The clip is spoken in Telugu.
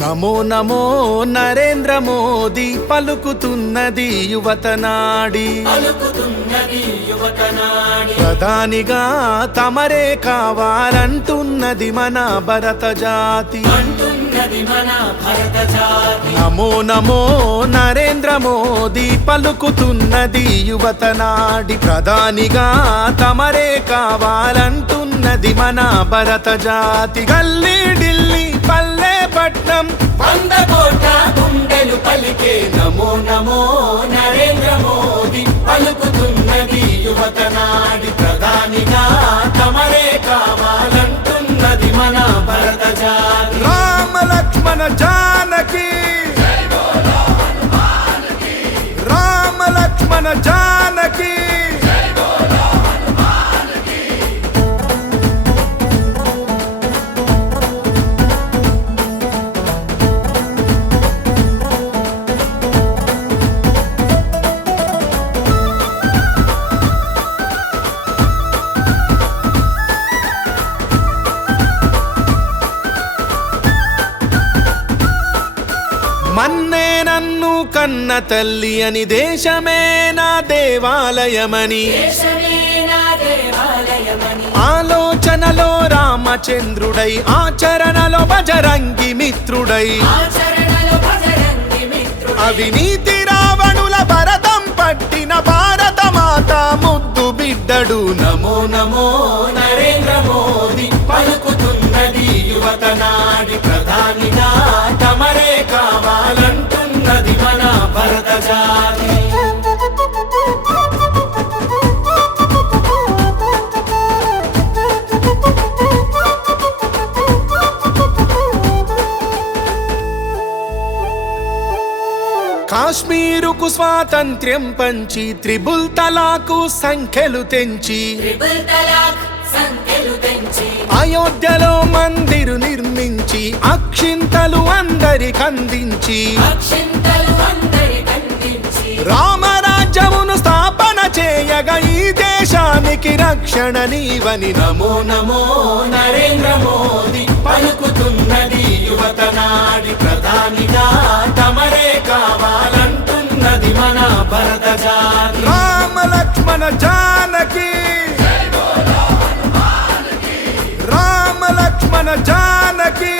నమో నమో నరేంద్ర మోదీ పలుకుతున్నది యువతనాడి ప్రధానిగా తమరే కావాలంటున్నది మన భరత జాతి నమో నమో నరేంద్ర మోదీ పలుకుతున్నది యువతనాడి ప్రధానిగా తమరే కావాలంటున్నది మన భరత జాతి గల్లీ ఢిల్లీ పల్లె పట్నం 100 కోట్ల గుండెలు పలికే నమో నమో నరేంద్ర మోదీ పలుకుతున్నది యువతనాడి ప్రధానిగా తమరే కావాలంటున్నది మన భరత జాతి రామ లక్ష్మణ జానకి రామ లక్ష్మణ జానకి మన్నే నన్ను కన్న తల్లి అని దేశమే నా దేవాలయమని ఆలోచనలో రామచంద్రుడై ఆచరణలో బజరంగి మిత్రుడై అవినీతి రావణుల భరతం పట్టిన భారత మాత ముద్దు బిడ్డడు నమో నమో నరేంద్ర మోదీ పలుకుతున్నది యువతనాడి ప్రధానిగా తమరే కావాలంటున్నది మన భరత జాతి కాశ్మీరుకు స్వాతంత్ర్యం పంచి త్రిబుల్ తలాకు సంఖ్యలు తెంచి అయోధ్యలో మందిరు నిర్మించి అక్షింతలు అందరికందించి రామరాజ్యమును స్థాపన చేయగా ఈ దేశానికి రక్షణ నీవని నమో నమో నరేంద్ర మోదీ పలుకుతున్నది యువతనాడి ప్రధానిగా తమరే కావాలంటున్నది మన భరత జాతి రామ లక్ష్మణ జానకి రామ లక్ష్మణ జానకి